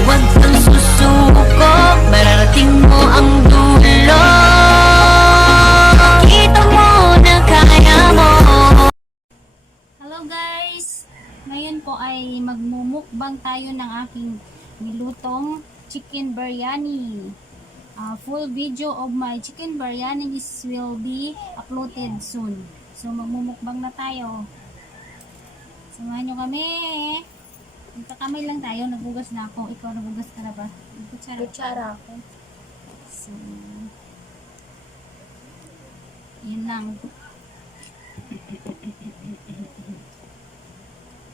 huwag kang susuko, mararating mo ang dulo. Kita mo na kaya mo. Hello guys! Ngayon po ay magmumukbang tayo ng aking nilutong chicken biryani. Full video of my chicken biryani will be uploaded soon. So magmumukbang na tayo. Samahan nyo kami. Magkakamay lang tayo. Nagugas na ako. Ikaw nagugas ka na ba? Kutsara ako. So, yun lang.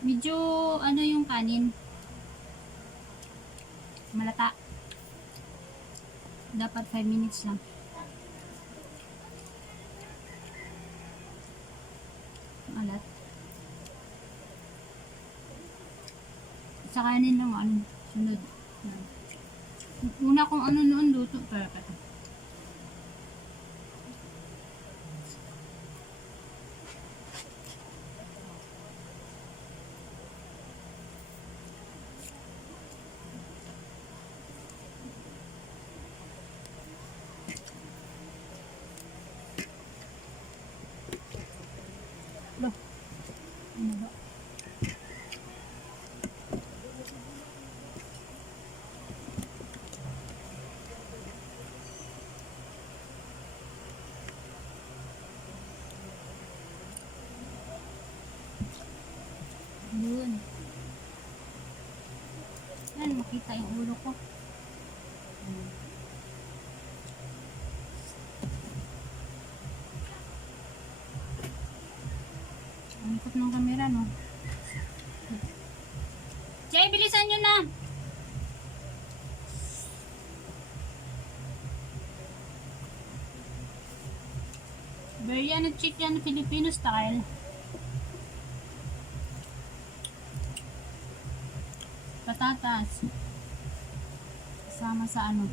Medyo ano yung kanin, malata. Dapat 5 minutes lang. Alat. Sa kanin naman, sunod. Una kong ano noon luto, perfect. Loh, ano ba? Yun. Yan, makita yung ulo ko. Ang ikot ng camera, no? Jay, bilisan nyo na! Biryani chicken Filipino style. Patatas. Kasama sa ano?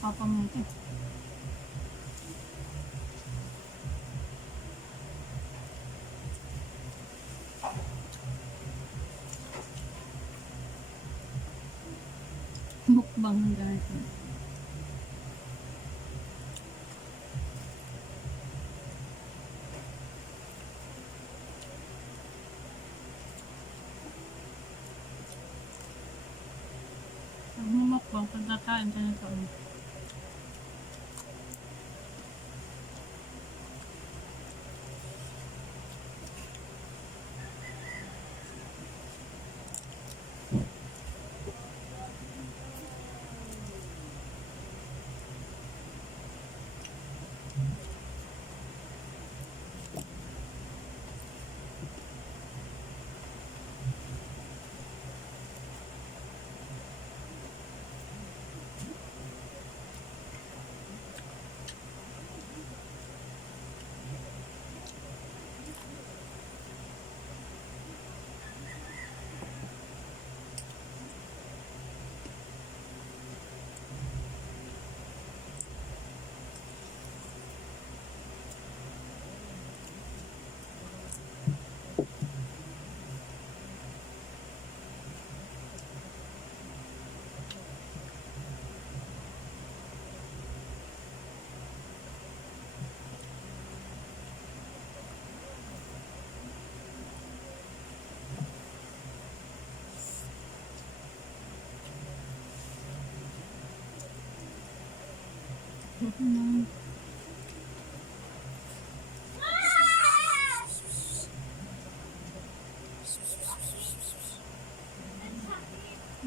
Papa mo ito. Mukbang ng ganito. Pag mumukbang, pagkakain ka nito.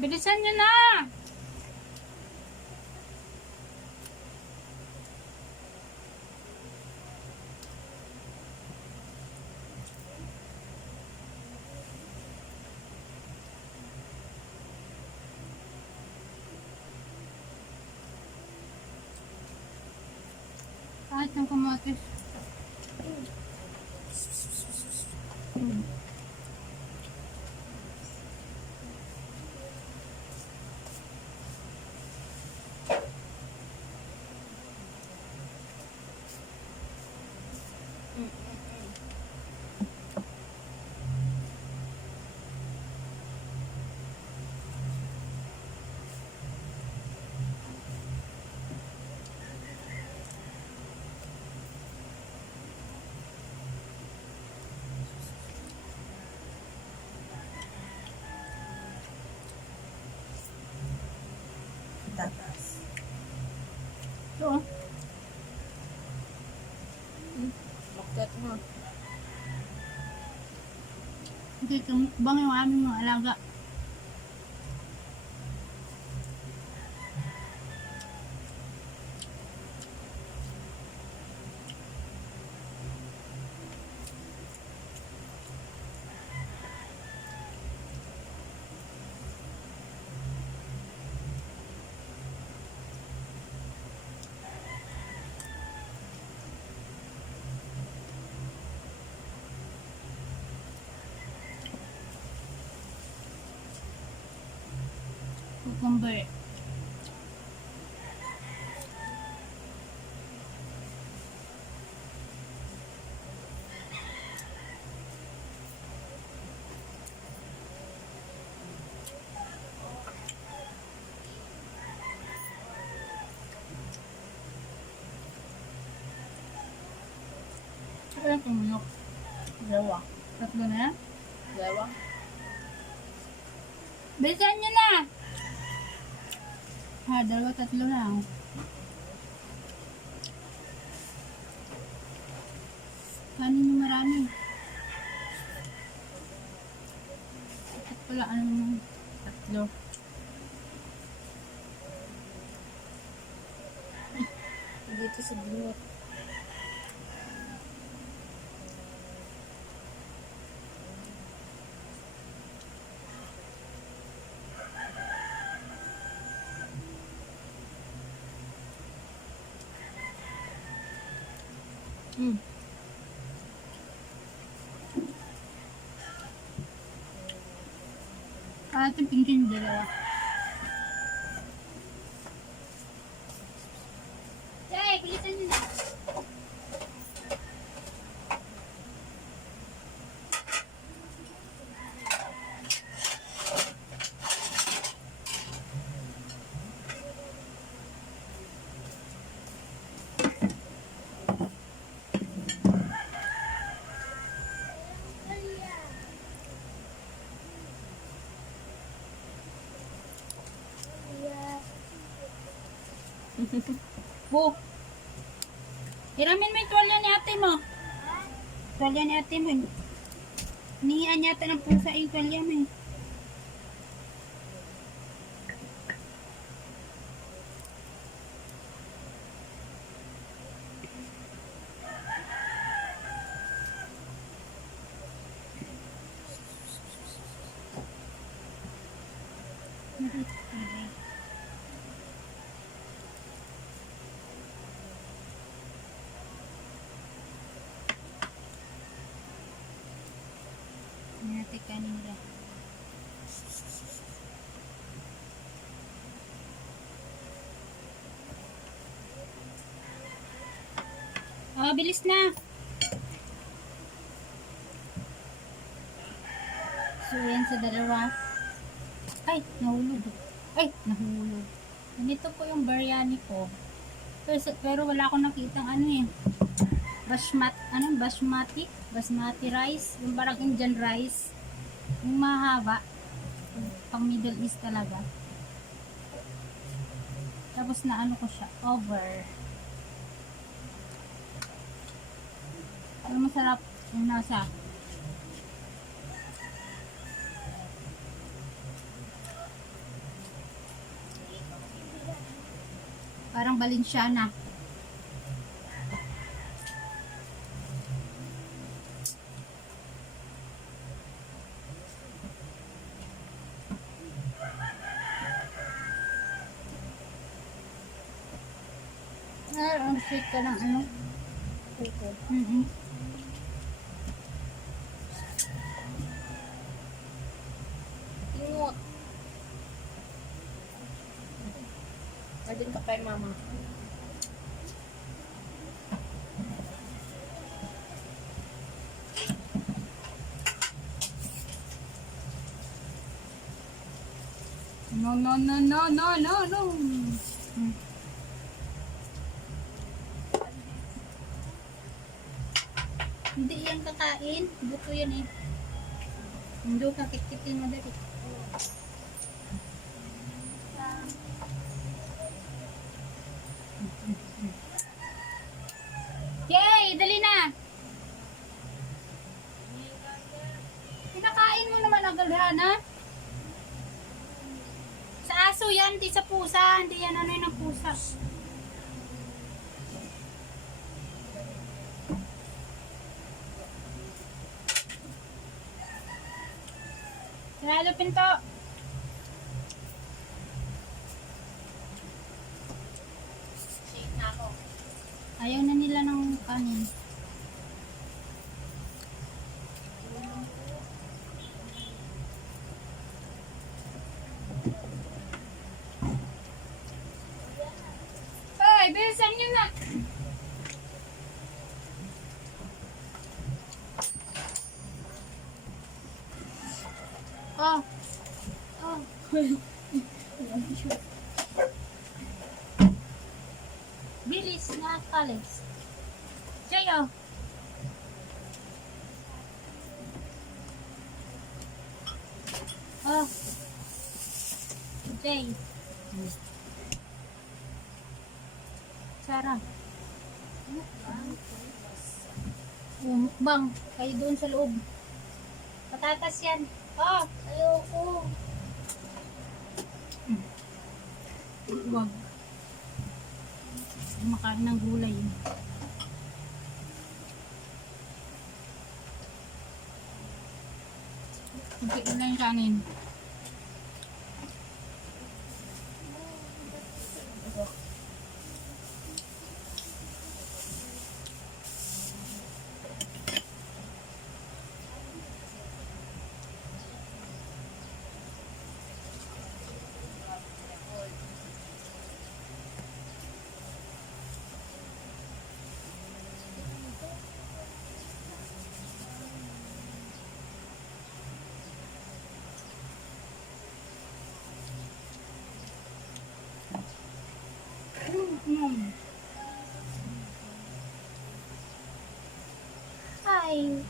Bilisan nyo na! Kahit ng kamatis. Nagkikamukbang yung aming mga alaga. Cucumber. Ano itong manok? Dalawa. Tatlo na? Dalawa? Bilisan nyo na! Ha, dalawa, tatlo lang. Kanin nyo marami. Bakit pala ano tatlo? Dito sa bunot. Hmm. Ito pinkin dalawa. Jay, bilisan nyo na. Bu, hiramin mo yung tuwalya ni ate mo. Tuwalya ni ate mo. Hinihian yata ng pusa yung tuwalya mo. Natin kanina. Oh, bilis na. So, yan sa dalawa. Ay, nahulog. Ay, nahulog. Ganito po yung biryani ko. Pero wala akong nakitang ano eh. Basmati rice. Yung parang Indian rice. Yung mahaba. Pang Middle East talaga. Tapos na ano ko siya. Over. Pero masarap yung nasa. Parang Balenciana. Ang sweet ka ng ano? Ito. Ingot. Nandun ka kay mama. No. Hindi yan kakain. Buto yan eh. Hindi ka kikitin mo dali. Yay! Dali na! Kinakain aso yan, hindi sa pusa. Hindi yan ano yung ng pusa. Lalo pinto. Shake na ako. Ayaw na nila ng kanin. Ay, bilisan nyo na. Oh. Oh. Bilis na kalis. Jayo. Oh. Jay. Sarah. Oh, mukbang. Kayo doon sa loob. Patatas yan. Oh, ayoko. Huwag. Makain ng gulay. Kunti ko lang yung kanin. Hi.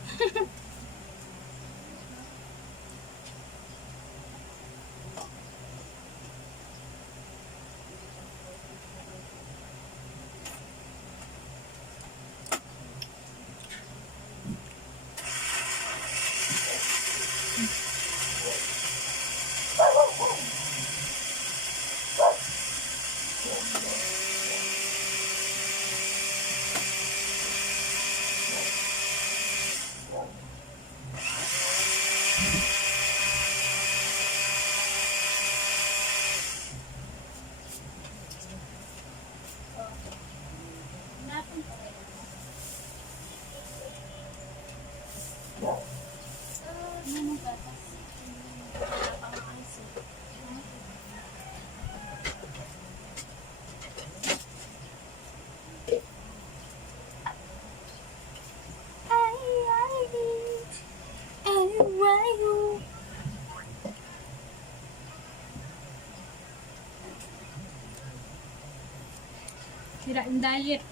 Sira yung diet.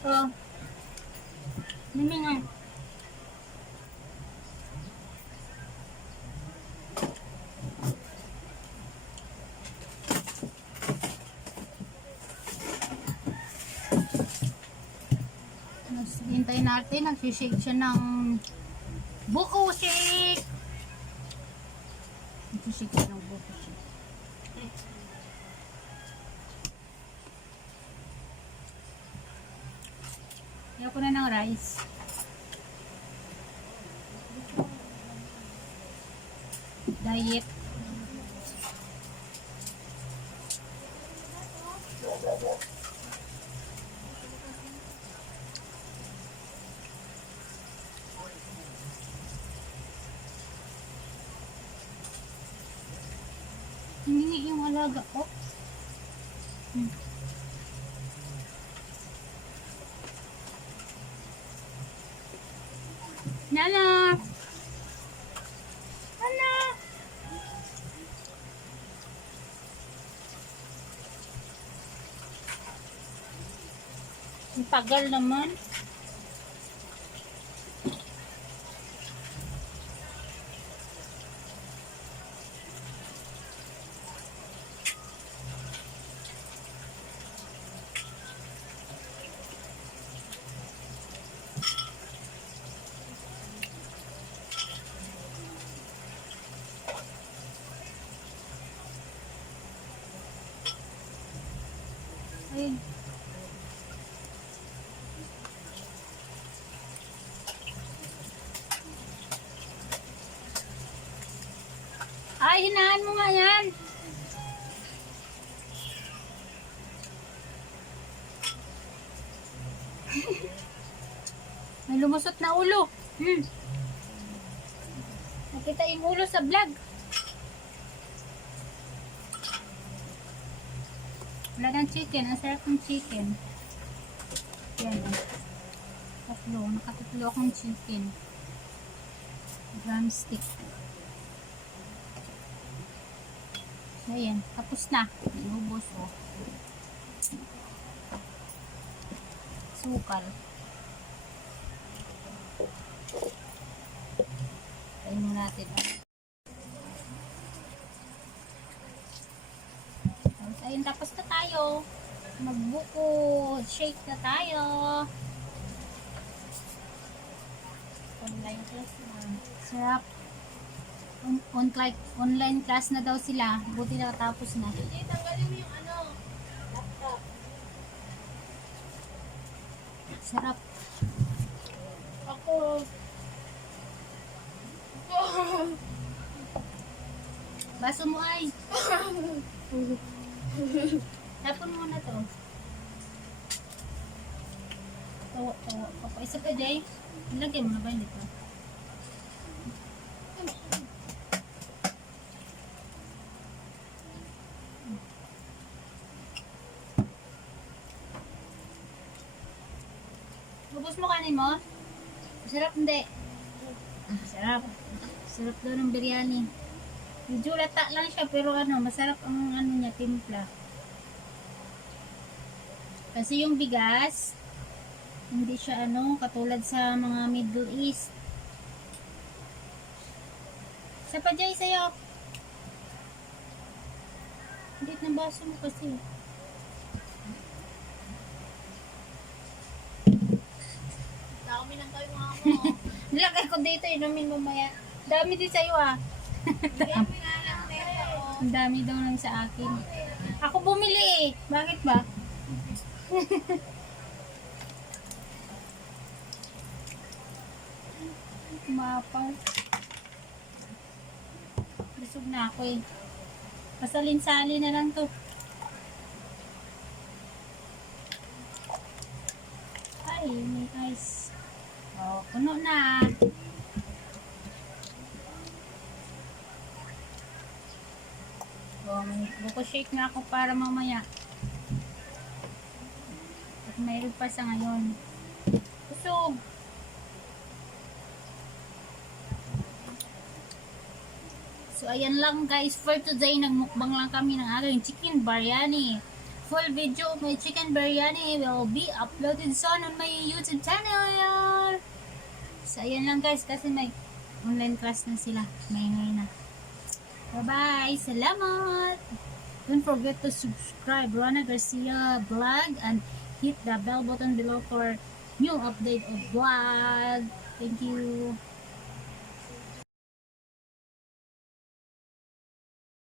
Oh. Mimi nga. Hintayin natin, nagsishake siya ng buko shake. Nagsishake siya ng buko shake. Kaya ko na ng rice. Diet. Hindi yung alaga ko. Nana! Nana! Ang tagal naman. hinaan mo nga yan. May lumusot na ulo. Nakita yung ulo sa vlog. Wala ng chicken. Ang sarap ng chicken. Yan. Nakatatlo akong chicken. Drumstick. Ayan. Tapos na. Inubos o. Sukal. Tayin mo natin. Ayun, tapos na tayo. Magbuko. Shake na tayo. Online class na. Sarap. Online class na daw sila. Buti na tapos na. Tanggalin mo yung ano, laptop. Sarap. Ako. Baso mo ay. Tapon mo na to. Tawa. Papaisa ka, Jay. Ilagay mo na ba yun dito? Lubos mo kanin mo? Sarap hindi? Sarap. Sarap daw ng biryani. Medyo lata lang siya pero masarap ang niya, timpla. Kasi yung bigas, hindi siya katulad sa mga Middle East. Sa pa Jay sa'yo. Hindi na baso mo kasi. Dami ng kayo mga mo. Nilagay ko dito, inumin mamaya. Dami din sa'yo ah. Bigyan mo nga lang pera ko. Ang dami daw lang sa akin. Ako bumili eh. Bakit ba? Mapaw. Busog na ako eh. Pasalin-sali na lang to. Ay, may ice. Oh, puno na. Buko shake na ako para mamaya. At mayroon pa sa ngayon. Busog. So, ayan lang guys. For today, nagmukbang lang kami ng aking chicken biryani. Full video of my chicken biryani will be uploaded soon on my YouTube channel. So, ayan lang guys. Kasi may online class na sila. May na. Bye-bye. Salamat. Don't forget to subscribe Rona Garcia Vlog and hit the bell button below for new update of vlog. Thank you.